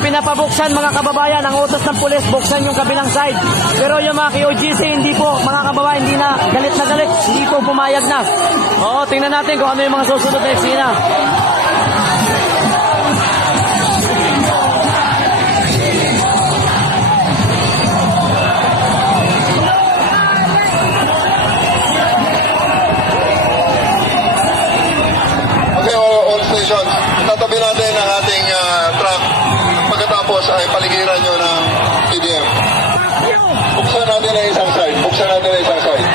pinapabuksan mga kababayan, ang utos ng pulis, buksan yung kabilang side. Pero yung mga KOGC, hindi po, mga kababayan, hindi na galit, hindi po pumayag na. Oo, tingnan natin kung ano yung mga susunod na eksena. Tatabi natin ang ating truck. Pagkatapos ay paligiran nyo ng PDM. Buksan natin ang isang side. Buksan natin ang isang side.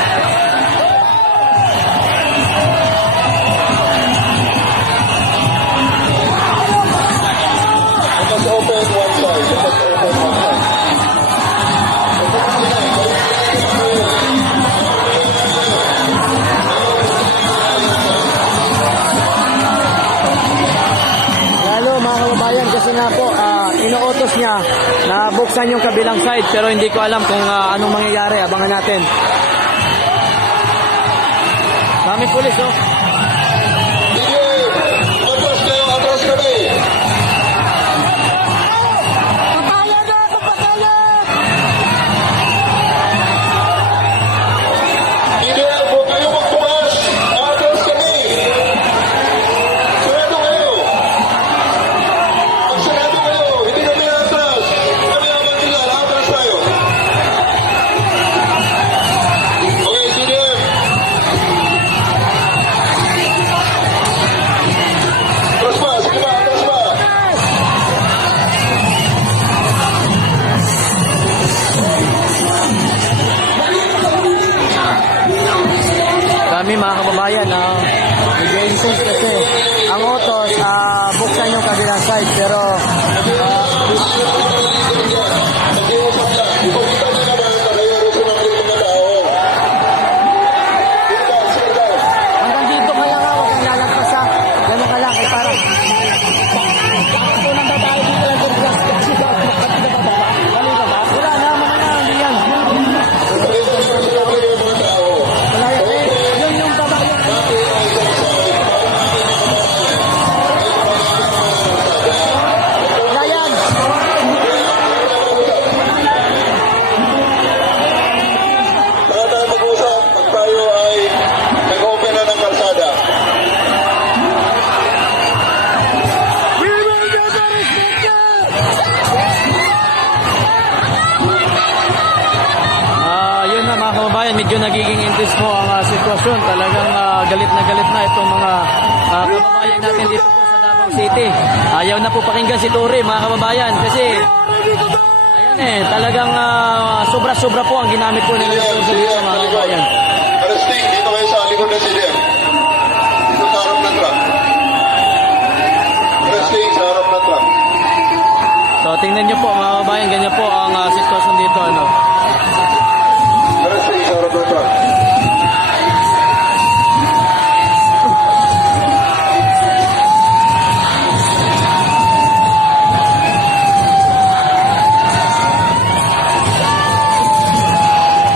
Let us open one side. Let us open one side. Kasi nga po, inuutos niya na buksan yung kabilang side pero hindi ko alam kung anong mangyayari. Abangan natin. Daming pulis, oh. Atras kayo, atras kami. Kami mga kababayan, nag-insist kasi ang utos, buksan yung kabilang side pero hanggang dito ka lang, huwag kang lalagpas ha. Ganun ka lang, parang wala na, mga na, hindi yan. Medyo nagiging intense po ang sitwasyon. Talagang galit na itong mga kababayan natin dito po sa Davao City. Ayaw na po pakinggan si Tory mga kababayan kasi ayan talagang sobra-sobra po ang ginamit po nila dito mga kababayan. Arresting, dito kayo sa likod ng CDM. Dito sa harap ng truck. Arresting sa harap ng truck. So tingnan nyo po mga kababayan, ganyan po ang sitwasyon dito. Arresting sa harap ng truck.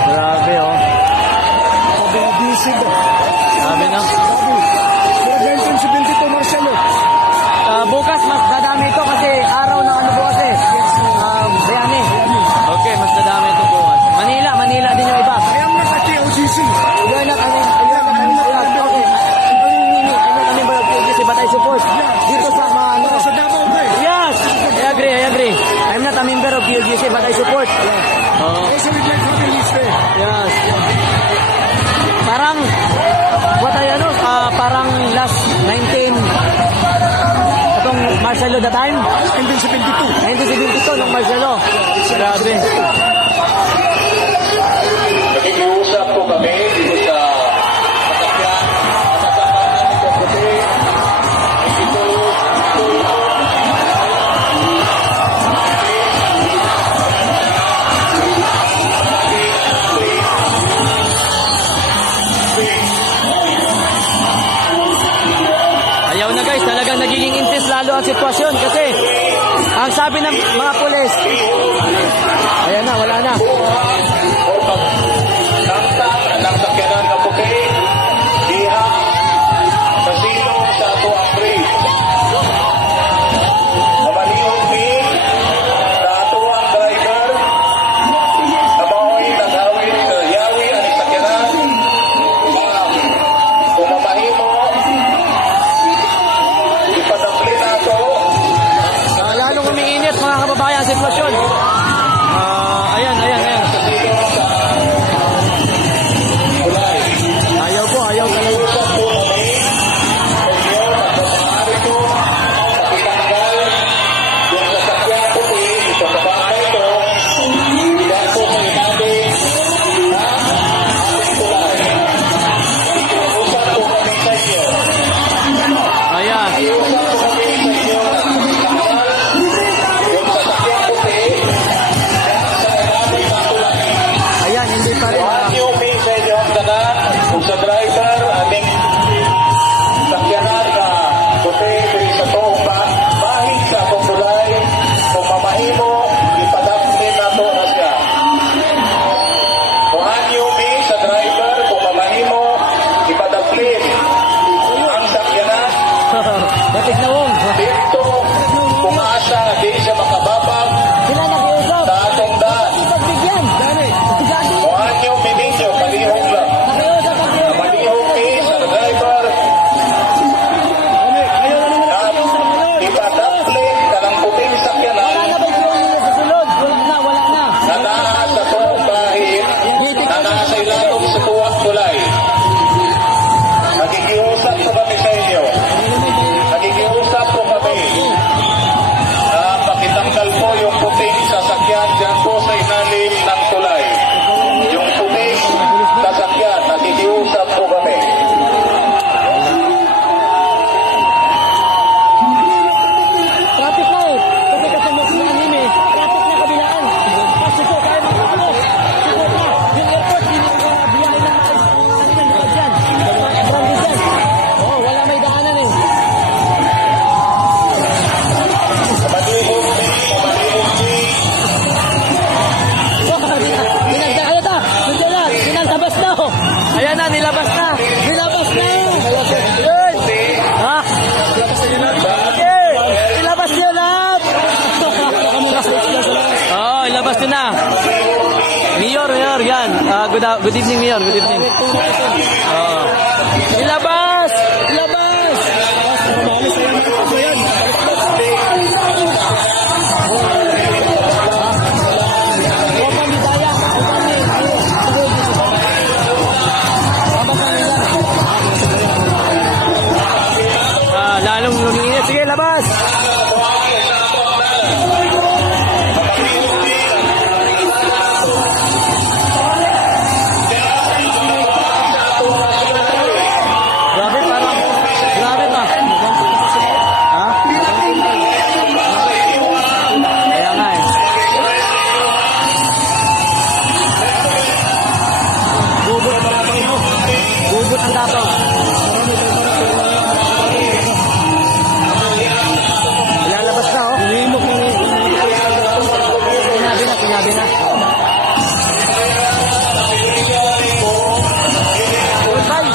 Grabe oh. Grabe na. Bukas mas dadami ito kasi araw ng ano bukas Bayani. Okay, mas dadami ito bukas. Manila din yung iba. I am not a KOGC. You're not kami okay. I'm not a KOGC but I support dito sa mga ano. Sa Davao ba? Yes, I agree. I'm not a member of KOGC but I support. Also we'd like to release there. Yes. Parang parang last 19 itong Marcelo the time 1972 nung Marcelo. Grabe. Nakikiusap po kami dito sa Masakyan, kasama namin sa puti. Ayaw na guys, talagang nagiging intense lalo ang sitwasyon kasi ang sabi ng mga pulis, ayan na, wala na. Ang sakyanan na puti, diha, sa silong sa ato ang bridge. Mamalihong bin, Mabigat mga kababayan ang sitwasyon. Ayan. Ayaw po, ayaw talaga. Ayan. Ayan, hindi pa rin. Yung may sa inyo ang tanan, kung sa driver, ating sakyanan na puti, diri sa topa, bahing sa akong tulay, kung mamahimo, ipadapin na to na siya. Kung yung may sa driver, kung mamahimo, ipadapin ang sakyanan, Batik na wong. dito, kung asa, di siya makababag, Sila nakiusap. sa atong daan. Pagbigyan. Dani. Gagi. Kung yung mininyo, palihog lang. Nakiusap ang iyo. Malihog sa driver, ipadapin ka ng puting sakyanan, Wala na ba yung sa sulod? Wala na. na nasa tuwang bahid, na nasa ilalong sa tuwang tulay. Nakikiusap po kami sa inyo. Nakikiusap po kami na pakitanggal po yung puting sasakyan dyan po sa ilalim ng tulay. Yung puting sasakyan, nakikiusap po kami. Traffic na eh. Kasi kasamot na anim eh. Traffic na kabilaan. Suko tayo mga ano. Suko na. Yung airport, hindi ka biyahe na maayos. Ano yan, likod dyan. Brandis dyan. Oo, wala may daanan eh. Malihog Ano ta? Nandiyan na. Sinantabas na oh. Ayan na, nilabas na. Nilabas na. Yun. Ha? Okay. Ilabas niyo lahat. Oo, ilabas niyo na. Mayor, yan. Good evening, Mayor. Good evening. Oo. Ilabas! Ilabas! Upang Bisaya. Lalong luminit. Sige, labas! Grabe, parang grabe pa. Ha? Kaya nga eh. Bubot ang dapaw mo. Bubot ang dapaw. Ilalabas na oh. Pinabi na. Bye.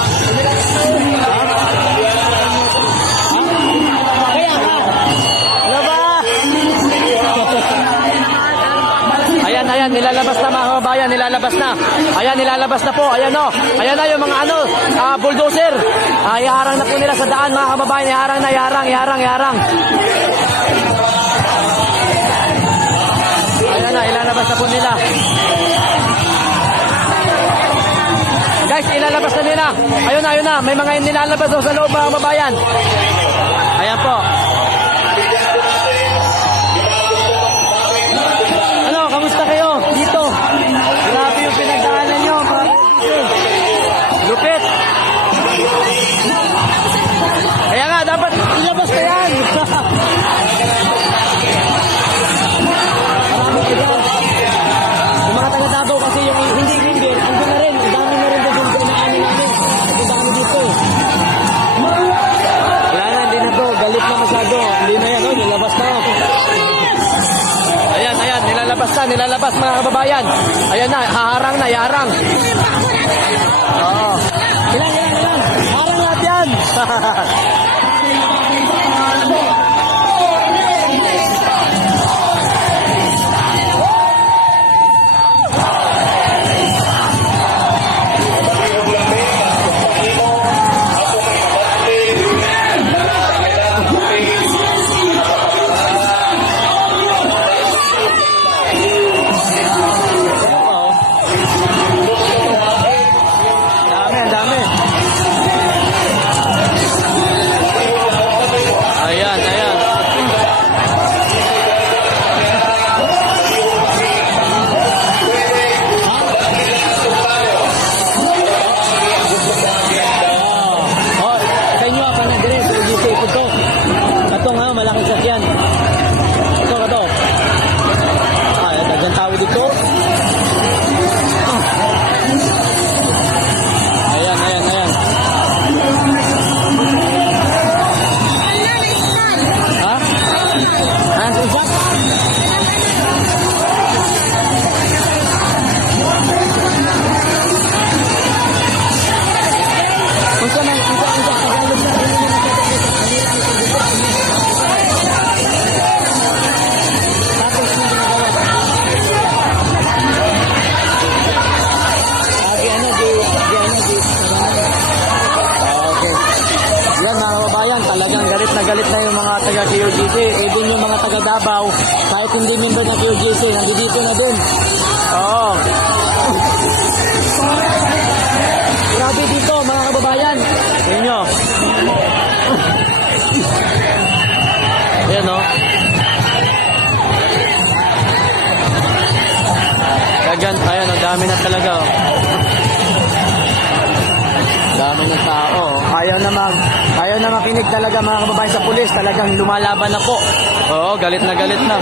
Kaya ka. Laba. Ayan, nilalabas na mga kababayan, nilalabas na. Ayan, nilalabas na po. Ayan o. Ayan na yung mga bulldozer. Iharang na po nila sa daan mga kababayan. Iharang na, iharang. Ayan na, ilalabas na po nila. Guys, ilalabas na nila. Ayun na. May mga nilalabas daw sa loob mga kababayan. Ayan po. Ano, kamusta kayo dito? Grabe yung pinagdaanan nyo, mga kaibigan. Lupit. Kaya nga, dapat ilabas na yan. Marami ko dyan. Yung mga taga-Davao kasi yung hindi, ando na rin. Ang dami na rin doon na ano namin. Ang dami dito. Wala na, hindi na to. Galit na masyado. Hindi na yan, nilabas na. Ayan, nilalabas mga kababayan. Ayan na, iharang. Oo. Ilan. Harang lahat yan. taga Davao, kahit hindi member ng QGC, nandito na din. Oo. Grabe dito mga kababayan. Tingnan nyo. Ayan o. Ayan, ang dami na talaga o. Dami ng tao. Ayaw na makinig talaga mga kababayan sa pulis. Talagang lumalaban na po. Oo, galit na galit na.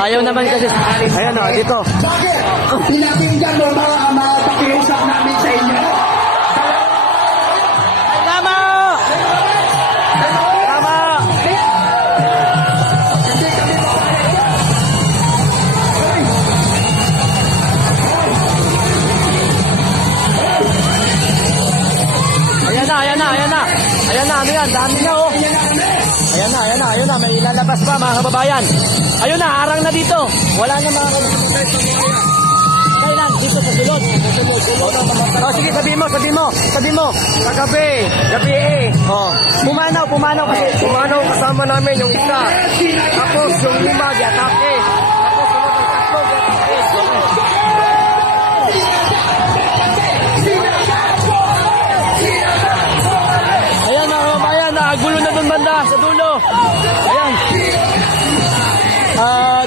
Ayaw naman kasi. Ayan o, dito. Bakit? Pinakinggan mo ba ang mga pakiusap namin sa inyo? Tama! Tama! Ayan na. Ano yan? Dami na oh. Ayan na. May ilalabas pa mga kababayan. Ayun na, harang na dito. Wala na mga kababayan. Kailan? Dito sa sulod. Oh, sige, sabi mo. Kagabi. Gabi eh. Oh. Pumanaw kasi. Pumanaw kasama namin yung isa. Tapos yung lima, atake. Tapos sunod ang tatlo, atake. Ayan mga kababayan, gulo na dun banda sa dulo. Ayan.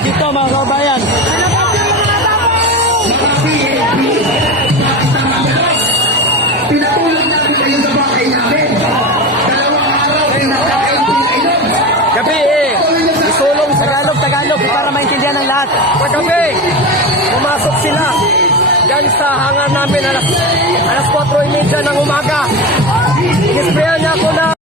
Dito mga kababayan. Pinatulog natin kayo sa bahay namin. 2 araw ay nakain pinainom. Gabi eh. Isulong Tagalog para maintindihan ng lahat. Paggabi, pumasok sila. Yan sa hangar namin alas 4:30 ng umaga. Inisprayan niya ako na